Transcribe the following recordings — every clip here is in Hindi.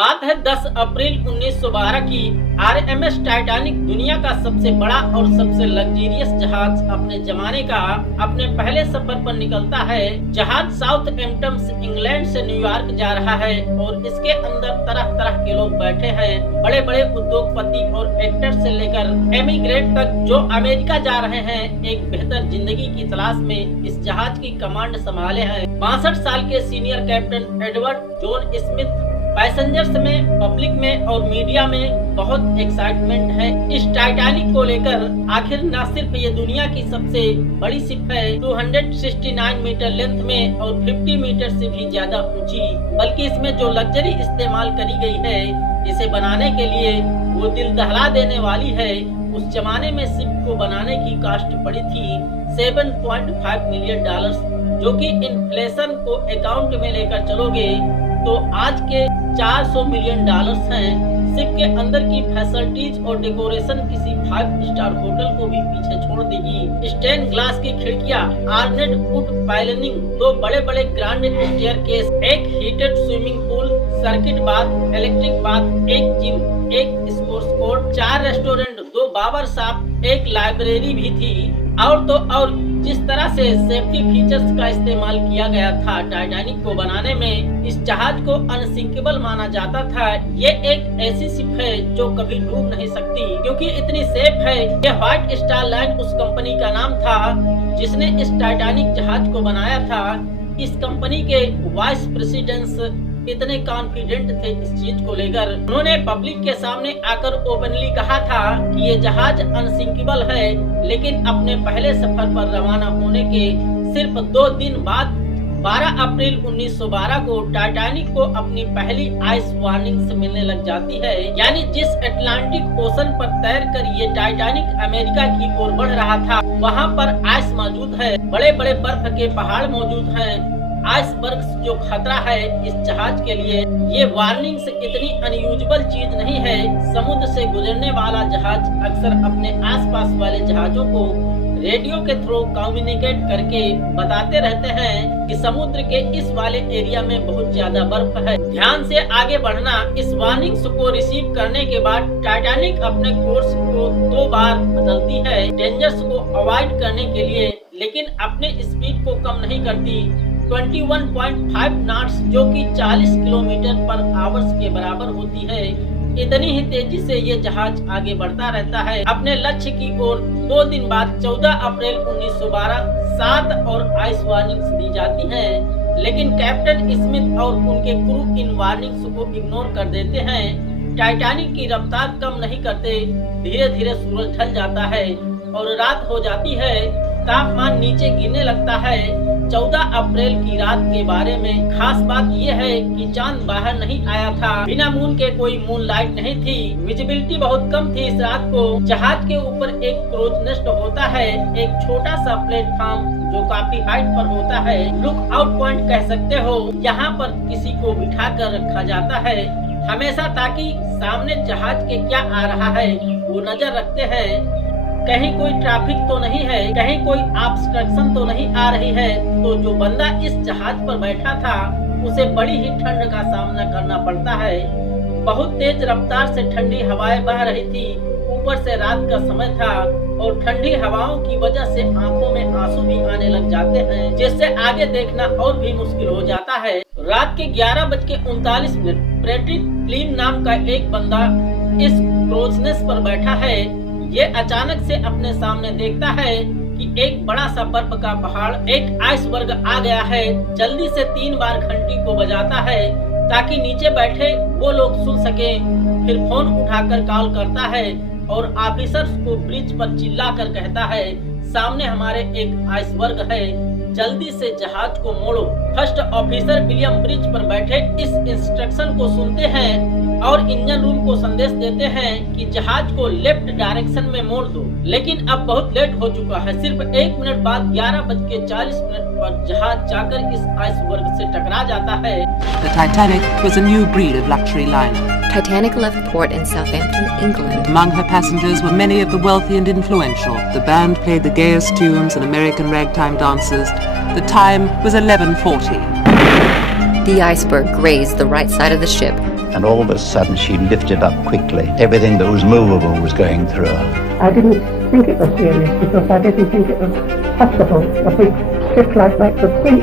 बात है 10 अप्रैल 1912 की। आरएमएस टाइटैनिक दुनिया का सबसे बड़ा और सबसे लग्जरियस जहाज अपने जमाने का अपने पहले सफर पर निकलता है। जहाज साउथहैम्पटन से इंग्लैंड से न्यूयॉर्क जा रहा है और इसके अंदर तरह तरह के लोग बैठे हैं। बड़े बड़े उद्योगपति और एक्टर से लेकर एमिग्रेट तक जो अमेरिका जा रहे हैं एक बेहतर जिंदगी की तलाश में इस जहाज की कमांड संभाले हैं 62 साल के senior captain Edward John Smith. Passengers में, पब्लिक में और मीडिया में बहुत एक्साइटमेंट है इस टाइटैनिक को लेकर। आखिर न सिर्फ ये दुनिया की सबसे बड़ी शिप है 269 मीटर लेंथ में और 50 मीटर से भी ज्यादा ऊंची, बल्कि इसमें जो लग्जरी इस्तेमाल करी गई है इसे बनाने के लिए वो दिल दहला देने वाली है। उस जमाने में शिप को बनाने की कास्ट पड़ी थी $7.5 मिलियन, जो कि इन्फ्लेशन को अकाउंट में लेकर चलोगे तो आज के $400 मिलियन हैं। शिप के अंदर की फैसिलिटीज और डेकोरेशन किसी 5 स्टार होटल को भी पीछे छोड़ देगी। स्टेन ग्लास की खिड़कियां, ऑर्नेट वुड पैनलिंग, 2 बड़े बड़े ग्रांड स्टेयरकेस, एक heated swimming pool, circuit bath, electric bath, एक जिम, एक sports court, 4 restaurant, 2 barber shop, एक लाइब्रेरी भी थी। और तो और जिस तरह से सेफ्टी फीचर्स का इस्तेमाल किया गया था टाइटैनिक को बनाने में, इस जहाज को अनसिंकेबल माना जाता था। ये एक ऐसी शिप है जो कभी डूब नहीं सकती क्योंकि इतनी सेफ है। ये व्हाइट स्टार लाइन उस कंपनी का नाम था जिसने इस टाइटैनिक जहाज को बनाया था। इस कंपनी के वाइस प्रेसिडेंट इतने कॉन्फिडेंट थे इस चीज को लेकर, उन्होंने पब्लिक के सामने आकर ओपनली कहा था कि ये जहाज अनसिंकेबल है। लेकिन अपने पहले सफर पर रवाना होने के सिर्फ 2 दिन बाद 12 अप्रैल 1912 को टाइटैनिक को अपनी पहली आइस वार्निंग से मिलने लग जाती है। यानी जिस अटलांटिक ओशन पर तैरकर ये टाइटैनिक अमेरिका की ओर बढ़ रहा था वहाँ पर आइस मौजूद है, बड़े बड़े बर्फ के पहाड़ मौजूद हैं। आइसबर्ग जो खतरा है इस जहाज के लिए, ये वार्निंग्स इतनी अनयूजुअल चीज नहीं है। समुद्र से गुजरने वाला जहाज अक्सर अपने आसपास वाले जहाजों को रेडियो के थ्रू कम्युनिकेट करके बताते रहते हैं कि समुद्र के इस वाले एरिया में बहुत ज्यादा बर्फ है, ध्यान से आगे बढ़ना। इस वार्निंग्स को रिसीव करने के बाद टाइटैनिक अपने कोर्स को 2 बार बदलती है डेंजर्स को अवॉइड करने के लिए, लेकिन अपने स्पीड को कम नहीं करती। 21.5 नॉट्स जो कि 40 किलोमीटर पर आवर्स के बराबर होती है, इतनी ही तेजी से ये जहाज आगे बढ़ता रहता है अपने लक्ष्य की ओर। 2 दिन बाद 14 अप्रैल 1912 7 और आइस वार्निंग्स दी जाती हैं, लेकिन कैप्टन स्मिथ और उनके क्रू इन वार्निंग्स को इग्नोर कर देते हैं। टाइटैनिक की रफ्तार कम नहीं करते, धीरे धीरे सूरज ढल जाता है और रात हो जाती है। तापमान नीचे गिरने लगता है। 14 अप्रैल की रात के बारे में खास बात यह है कि चांद बाहर नहीं आया था, बिना मून के कोई मून लाइट नहीं थी, विजिबिलिटी बहुत कम थी इस रात को। जहाज के ऊपर एक क्रूज नेस्ट होता है, एक छोटा सा प्लेटफॉर्म जो काफी हाइट पर होता है, लुक आउट पॉइंट कह सकते हो। यहाँ पर किसी को बिठा कर रखा जाता है हमेशा, ताकि सामने जहाज के क्या आ रहा है वो नजर रखते हैं। कहीं कोई ट्रैफिक तो नहीं है, कहीं कोई ऑब्स्ट्रक्शन तो नहीं आ रही है। तो जो बंदा इस जहाज पर बैठा था उसे बड़ी ही ठंड का सामना करना पड़ता है। बहुत तेज रफ्तार से ठंडी हवाएं बह रही थी, ऊपर से रात का समय था और ठंडी हवाओं की वजह से आंखों में आंसू भी आने लग जाते हैं, जिससे आगे देखना और भी मुश्किल हो जाता है। रात के 11:39 फ्रेडरिक क्लीन नाम का एक बंदा इस क्रूज़नेस पर बैठा है। ये अचानक से अपने सामने देखता है कि एक बड़ा सा बर्फ का पहाड़, एक आइसबर्ग आ गया है। जल्दी से 3 बार घंटी को बजाता है ताकि नीचे बैठे वो लोग सुन सके। फिर फोन उठाकर कॉल करता है और ऑफिसर्स को ब्रिज पर चिल्लाकर कहता है, सामने हमारे एक आइसबर्ग है, जल्दी से जहाज को मोड़ो। फर्स्ट ऑफिसर विलियम ब्रिज पर बैठे इस इंस्ट्रक्शन को सुनते हैं और इंजन रूम को संदेश देते हैं कि जहाज को लेफ्ट डायरेक्शन में मोड़ दो। लेकिन अब बहुत लेट हो चुका है। सिर्फ 1 मिनट बाद 11:40 पर जहाज जाकर इस आइसबर्ग से टकरा जाता है। The Titanic was a new breed of luxury liner. Titanic left port in Southampton, England. Among her passengers were many of the wealthy and influential. The band played the gayest tunes and American ragtime dances. The time was 11:40. The iceberg grazed the right side of the ship. And all of a sudden she lifted up quickly. Everything that was movable was going through her. I didn't think it was serious because I didn't think it was possible a big ship like that could sink.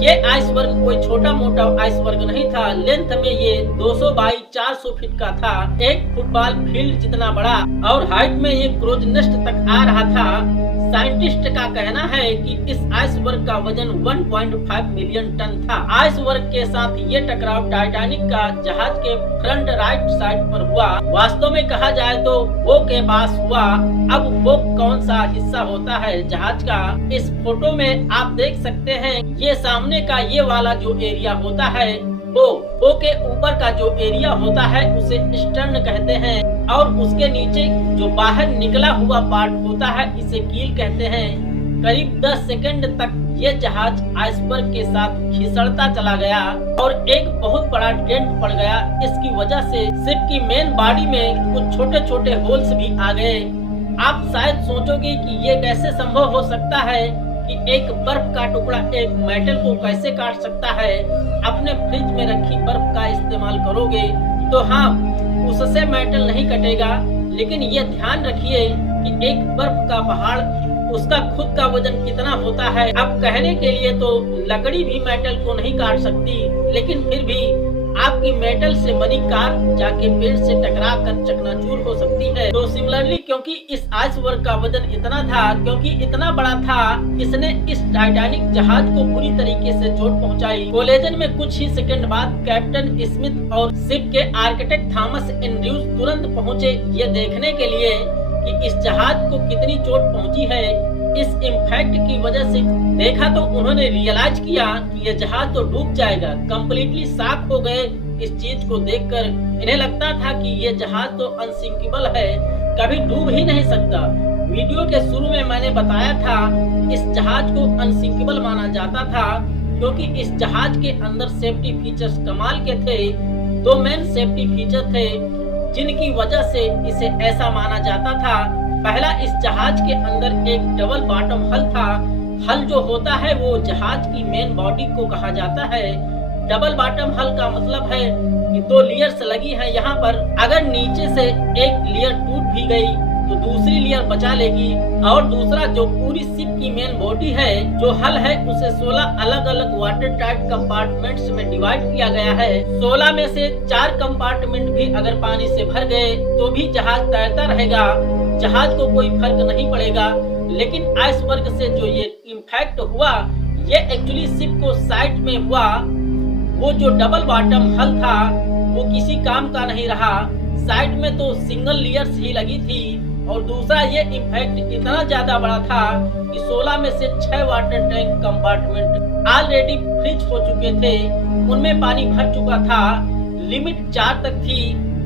ये आइसबर्ग कोई छोटा मोटा आइसबर्ग नहीं था। लेंथ में ये 200 बाई 400 फीट का था, एक फुटबॉल फील्ड जितना बड़ा, और हाइट में ये क्रोज नेस्ट तक आ रहा था। साइंटिस्ट का कहना है कि इस आइसबर्ग का वजन 1.5 मिलियन टन था। आइसबर्ग के साथ ये टकराव टाइटैनिक का जहाज के फ्रंट राइट साइड पर हुआ। वास्तव में कहा जाए तो वो के पास हुआ। अब वो कौन सा हिस्सा होता है जहाज का, इस फोटो में आप देख सकते हैं। ये सामने का ये वाला जो एरिया होता है, ओ के ऊपर का जो एरिया होता है उसे स्टर्न कहते हैं, और उसके नीचे जो बाहर निकला हुआ पार्ट होता है इसे कील कहते हैं। करीब 10 सेकंड तक ये जहाज आइसबर्ग के साथ खिसड़ता चला गया और एक बहुत बड़ा डेंट पड़ गया। इसकी वजह से शिप की मेन बॉडी में कुछ छोटे छोटे होल्स भी आ गए। आप शायद सोचोगे कि ये कैसे संभव हो सकता है कि एक बर्फ का टुकड़ा एक मेटल को कैसे काट सकता है। अपने फ्रिज में रखी बर्फ का इस्तेमाल करोगे तो हाँ, उससे मेटल नहीं कटेगा, लेकिन ये ध्यान रखिए कि एक बर्फ का पहाड़, उसका खुद का वजन कितना होता है। अब कहने के लिए तो लकड़ी भी मेटल को नहीं काट सकती, लेकिन फिर भी आपकी मेटल से बनी कार जाके पेड़ से टकरा कर चकनाचूर हो सकती है। तो सिमिलरली क्योंकि इस आइसबर्ग का वजन इतना था, क्योंकि इतना बड़ा था, इसने इस टाइटैनिक जहाज को पूरी तरीके से चोट पहुंचाई। कोलिजन में कुछ ही सेकंड बाद कैप्टन स्मिथ और शिप के आर्किटेक्ट थॉमस एंड्रयूज तुरंत पहुंचे ये देखने के लिए कि इस जहाज को कितनी चोट पहुंची है। इस इम्पैक्ट की वजह से देखा तो उन्होंने रियलाइज किया कि यह जहाज तो डूब जाएगा। कंप्लीटली शॉक हो गए इस चीज को देखकर। इन्हें लगता था कि यह जहाज तो अनसिंकेबल है, कभी डूब ही नहीं सकता। वीडियो के शुरू में मैंने बताया था इस जहाज को अनसिंकेबल माना जाता था क्योंकि इस जहाज के अंदर सेफ्टी फीचर्स कमाल के थे। 2 मेन सेफ्टी फीचर थे जिनकी वजह से इसे ऐसा माना जाता था। पहला, इस जहाज के अंदर एक डबल बॉटम हल था। हल जो होता है वो जहाज की मेन बॉडी को कहा जाता है। डबल बॉटम हल का मतलब है कि 2 लेयर्स लगी हैं यहाँ पर। अगर नीचे से एक लेयर टूट भी गई तो दूसरी लेयर बचा लेगी। और दूसरा, जो पूरी शिप की मेन बॉडी है, जो हल है, उसे 16 अलग अलग वाटर टाइट कंपार्टमेंट्स में डिवाइड किया गया है। 16 में से 4 कंपार्टमेंट भी अगर पानी से भर गए तो भी जहाज तैरता रहेगा, जहाज को कोई फर्क नहीं पड़ेगा। लेकिन आइसबर्ग से जो ये इम्पैक्ट हुआ, ये एक्चुअली शिप को साइड में हुआ। वो जो डबल बॉटम हल था वो किसी काम का नहीं रहा। साइड में तो सिंगल लेयर्स ही लगी थी। और दूसरा, ये इम्पैक्ट इतना ज्यादा बड़ा था कि 16 में से 6 water tank compartment already freeze हो चुके थे, उनमें पानी भर चुका था। लिमिट 4 तक थी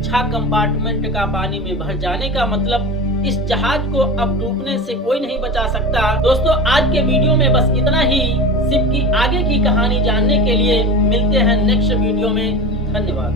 6 कंपार्टमेंट का पानी में भर जाने का। मतलब इस जहाज को अब डूबने से कोई नहीं बचा सकता। दोस्तों, आज के वीडियो में बस इतना ही। शिप की आगे की कहानी जानने के लिए मिलते हैं नेक्स्ट वीडियो में। धन्यवाद।